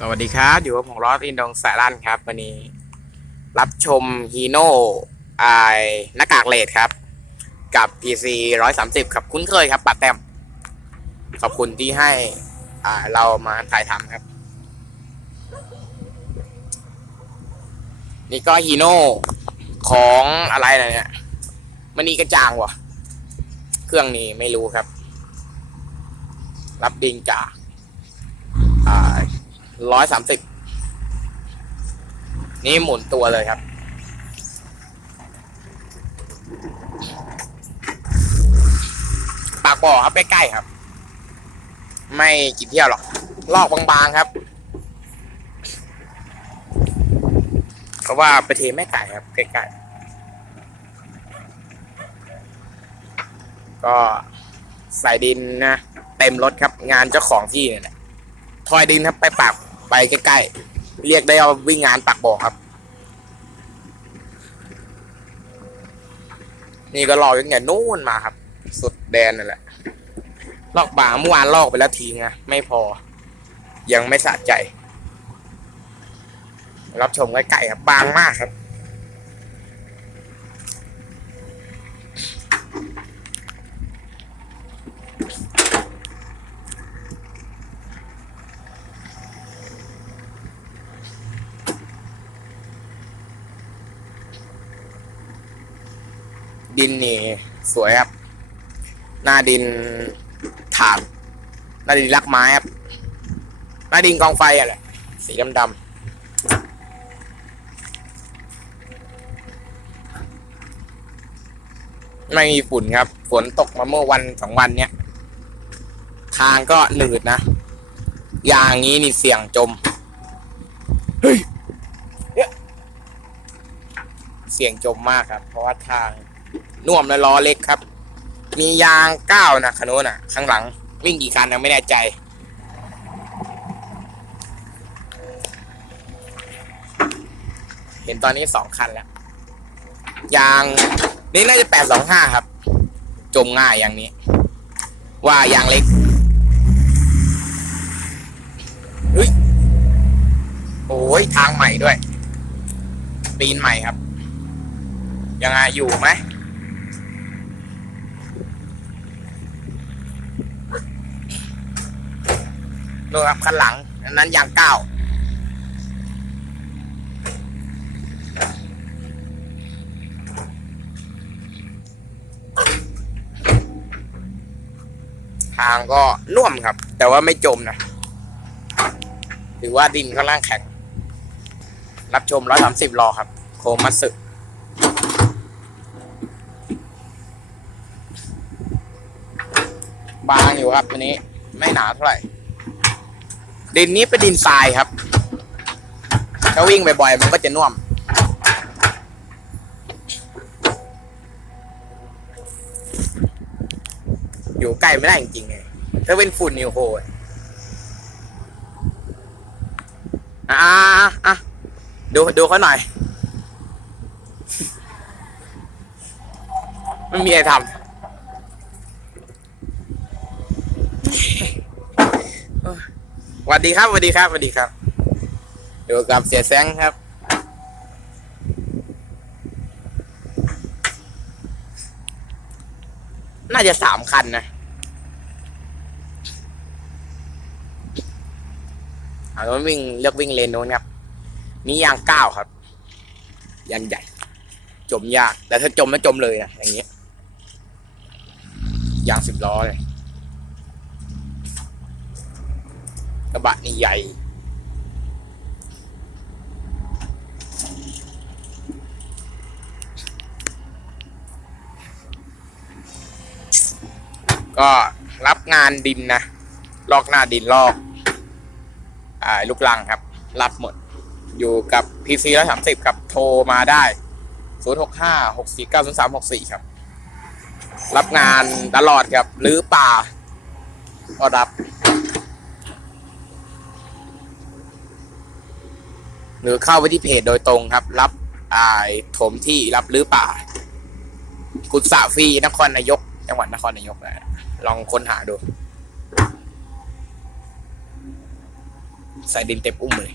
สวัสดีครับ อยู่กับผมรอสอินดงสายลั่นครับ วันนี้ รับชมฮีโน่ไอหน้ากากเลดครับ กับ PC 130 ครับ คุ้นเคยครับ ปัดแต้มขอบคุณที่ให้อ่าเรามาถ่ายทำครับ นี่ก็ฮีโน่ของอะไรนะเนี่ยมันนี่กระจ่างวะเครื่องนี้ไม่รู้ครับ รับดิงจากอ่า ร้อยสามสิบนี่หมุนตัวเลยครับ ปากบ่อครับใกล้ๆครับ ไม่กี่เที่ยวหรอก ลอกบางๆครับเพราะว่าไปเทแม่ไก่ครับใกล้ๆ ก็ใส่ดินนะ เต็มรถครับงานเจ้าของที่เนี่ยแหละทอยดินครับไปปาก ไปใกล้ๆ เรียกได้ว่าวิ่งงานปักบอกครับ นี่ก็ลอกตั้งแต่นู่นมาครับ สุดแดนนั่นแหละ ลอกบางเมื่อวานลอกไปแล้วทีนะไม่พอ ยังไม่สะใจ รับชมใกล้ๆครับบางมากครับ ดินนี่สวยครับ หน้าดินถาดหน้าดินรักไม้ครับ หน้าดินกองไฟอะแหละสีดำๆไม่มีฝุ่นครับ ฝนตกมาเมื่อวันสองวันเนี้ย ทางก็หนืดนะ อย่างนี้นี่เสี่ยงจม เฮ้ยเสี่ยงจมมากครับ เพราะว่าทาง น่วมและล้อเล็กครับ มียางเก้านะคันโน้นอะ ข้างหลัง วิ่งกี่คันยังไม่แน่ใจ เห็นตอนนี้สองคันแล้ว ยางนี่น่าจะแปดสองห้าครับ จมง่ายอย่างนี้ ว่ายางเล็กเฮ้ยโอ้ยทางใหม่ด้วยปีนใหม่ครับ ยังไงอยู่ไหมูครับคันหลังอันนั้นยางเก้าทางก็น่วมครับ แต่ว่าไม่จมนะถือว่าดินข้างล่างแข็ง รับชมร้อยสามสิบรอครับ โคมัสึบางอยู่ครับตัวนี้ไม่หนาเท่าไหร่ ดินนี้เป็นดินทรายครับ ถ้าวิ่งบ่อยๆมันก็จะน่วม อยู่ใกล้ไม่ได้จริงๆไงถ้าเป็นฝุ่นนิวโฮอะอะอะดูดูเขาหน่อย ไม่มีอะไรทำ วัสดีครับสวัสดีครับสวัสดีครับอยู่กับเสียแซงครับ น่าจะสามคันนะ เอาแล้ววิ่งเลือกวิ่งเลนโน้นครับ นี่ยางเก้าครับ ยางใหญ่ จมยาก แต่ถ้าจมไม่จมเลยนะอย่างเงี้ยยางสิบล้อเลย กระ บะนี่ใหญ่ ก็รับงานดินนะ ลอกหน้าดินลอกอ่าลูกลังครับ รับหมด อยู่กับ PC ร้อยสามสิบครับโทรมาได้ศูนย์หกห้าหกสี่เก้าศูนย์สามหกสี่ครับ รับงานตลอดครับ หรือป่าก็รับ หรือเข้าไปที่เพจโดยตรงครับ รับอ่าถมที่รับหรือป่า กุศะฟรีนครนายก จังหวัดนครนายกนะลองค้นหาดู ใส่ดินเต็มอุ้มเลย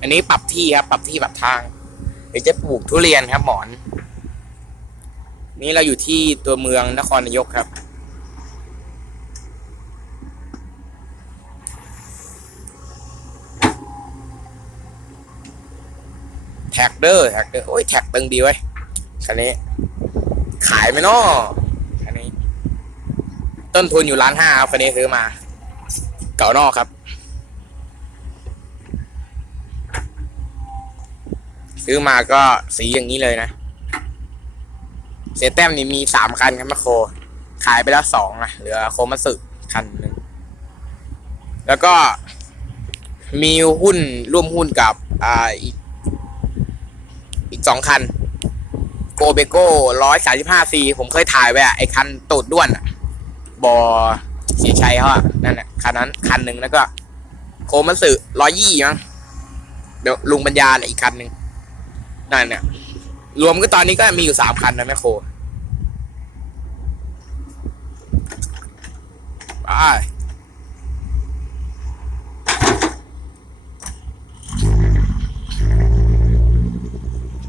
อันนี้ปรับที่ครับ ปรับที่ปรับทางเดี๋ยวจะปลูกทุเรียนครับหมอน นี่เราอยู่ที่ตัวเมืองนครนายกครับ แท็กเดอร์แท็กเดอร์โอ้ยแท็กตึงดีไว้คันนี้ ขายไหมนาะคันนี้ ต้นทุนอยู่ล้านห้าครับคันนี้ซื้อมา เก่านอกครับ ซื้อมาก็สีอย่างนี้เลยนะ เสียแต้มนี่มีสามคันครับแมคโครขายไปแล้วสองอะเหลือโคมัตสึคันหนึ่งแล้วก็มีหุ้นร่วมหุ้นกับอ่าอีกอีกสองคัน โกเบโก้ร้อยสามสิบห้าซีผมเคยถ่ายไว้อะไอคันตูดด้วนอะบอเสียชัยเขาอะนั่นแหละคันนั้นคันหนึ่งแล้วก็ โคมัสึร้อยยี่มั้งเดี๋ยวลุงปัญญาอีกคันหนึ่งนั่นเนี่ยรวมก็ตอนนี้ก็มีอยู่สามคันนะแม่โค ไป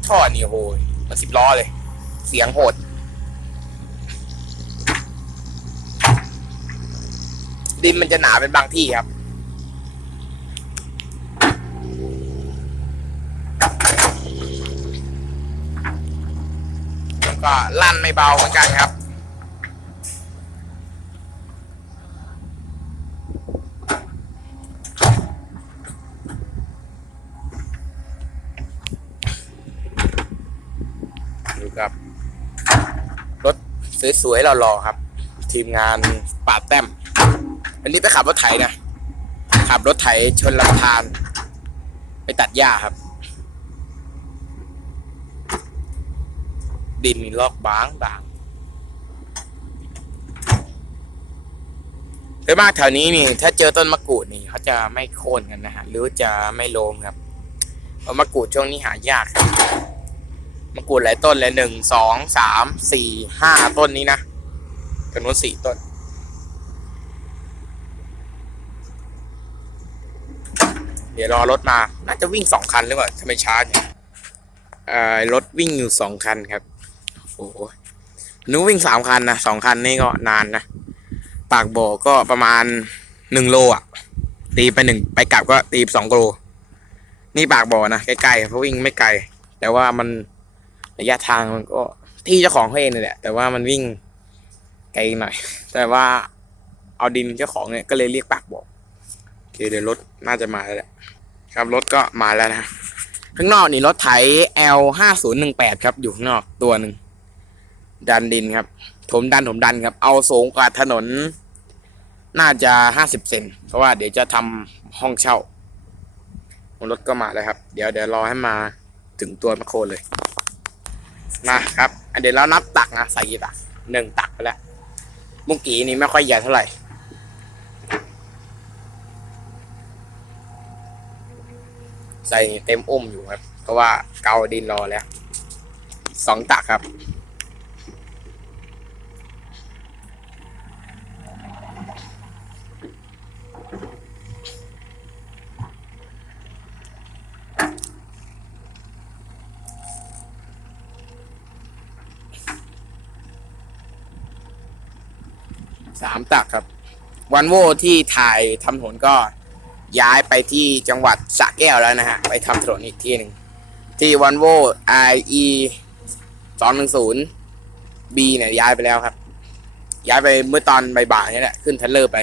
ท่อนี่โหยมันสิบล้อเลย เสียงโหด ดินมันจะหนาเป็นบางที่ครับแล้วก็ลั่นไม่เบาเหมือนกันครับ ดูครับ รถ สวยๆเรารอๆครับ ทีมงานป่าดแต้ม อันนี้ไปขับรถไถนะ ขับรถไถชนลำธารไปตัดหญ้าครับ ดินมีลอกบางบางโดยมากแถวนี้นี่ ถ้าเจอต้นมะกรูดนี่เขาจะไม่โค่นกันนะฮะ หรือจะไม่โลมครับเพราะมะกรูดช่วงนี้หายากครับ มะกรูดหลายต้นเลยหนึ่งสองสามสี่ห้าต้นนี้นะจำนวนสี่ต้น เดี๋ยวรอรถมา น่าจะวิ่งสองคันหรือเปล่าทำไมช้าเนี่ยเอ่อรถวิ่งอยู่สองคันครับโอ้โหหนูวิ่งสามคันนะสองคันนี่ก็นานนะ ปากบ่อก็ประมาณหนึ่งโลอะ ตีไปหนึ่งไปกลับก็ตีสองโลนี่ปากบ่อนะใกล้ๆเพราะวิ่งไม่ไกล แต่ว่ามัน ระยะทางมันก็ที่เจ้าของเขาเองนี่แหละ แต่ว่ามันวิ่งไกลหน่อย แต่ว่าเอาดินเจ้าของเนี่ยก็เลยเรียกปากบ่อโอเคเดี๋ยวรถน่าจะมาแล้วแหละครับรถก็มาแล้วนะข้างนอกนี่รถไถ L ห้าศูนย์หนึ่งแปดครับ อยู่ข้างนอกตัวหนึ่งดันดินครับ ถมดันถมดันครับ เอาสูงกว่าถนน น่าจะห้าสิบเซนเพราะว่าเดี๋ยวจะทำห้องเช่ารถก็มาแล้วครับ เดี๋ยวเดี๋ยวรอให้มาถึงตัวมะโคเลย นะครับอะเดี๋ยวเรานับตักนะใส่กี่ตักหนึ่งตักไปแล้วมุกกี้นี้ไม่ค่อยใหญ่เท่าไหร่ใส่เต็มอุ้มอยู่ครับ เพราะว่าเกาดินรอแล้วสองตักครับ สามตักครับวันโวที่ถ่ายทำถนนก็ย้ายไปที่จังหวัดสระแก้วแล้วนะฮะ ไปทำถนนอีกที่หนึ่งที่วันโว IE สองหนึ่งศูนย์ B เนี่ยย้ายไปแล้วครับ ย้ายไปเมื่อตอนบ่ายๆนี่แหละขึ้นทันเลอร์ไป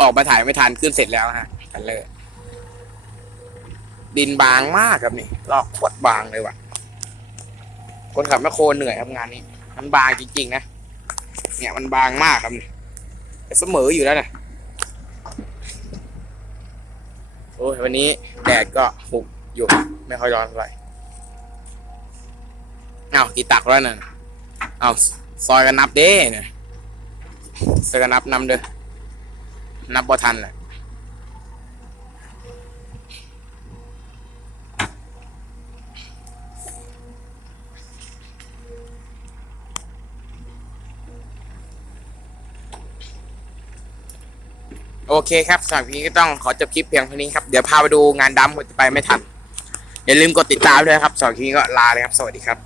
ออกมาถ่ายไม่ทันขึ้นเสร็จแล้วฮะทันเลอร์ดินบางมากครับนี่ลอกขวดบางเลยว่ะ คนขับแมคโครเหนื่อยครับงานนี้ มันบางจริงๆนะ เนี่ยมันบางมากครับนี่ เสมออยู่แล้วนะโอ้ยวันนี้แดดก็หุบอยู่ไม่ค่อยร้อนเท่าไหร่เอากี่ตักแล้วน่ะเอาซอยกันนับเด้เนี่ยซอยกันนับนำเด้อนับบ่ทันแหละ โอเคครับสำหรับนี้ก็ต้องขอจบคลิปเพียงเท่านี้ครับ เดี๋ยวพาไปดูงานดำผมจะไปไม่ทัน อย่าลืมกดติดตามด้วยนะครับสำหรับนี้ก็ลาเลยครับ สวัสดีครับ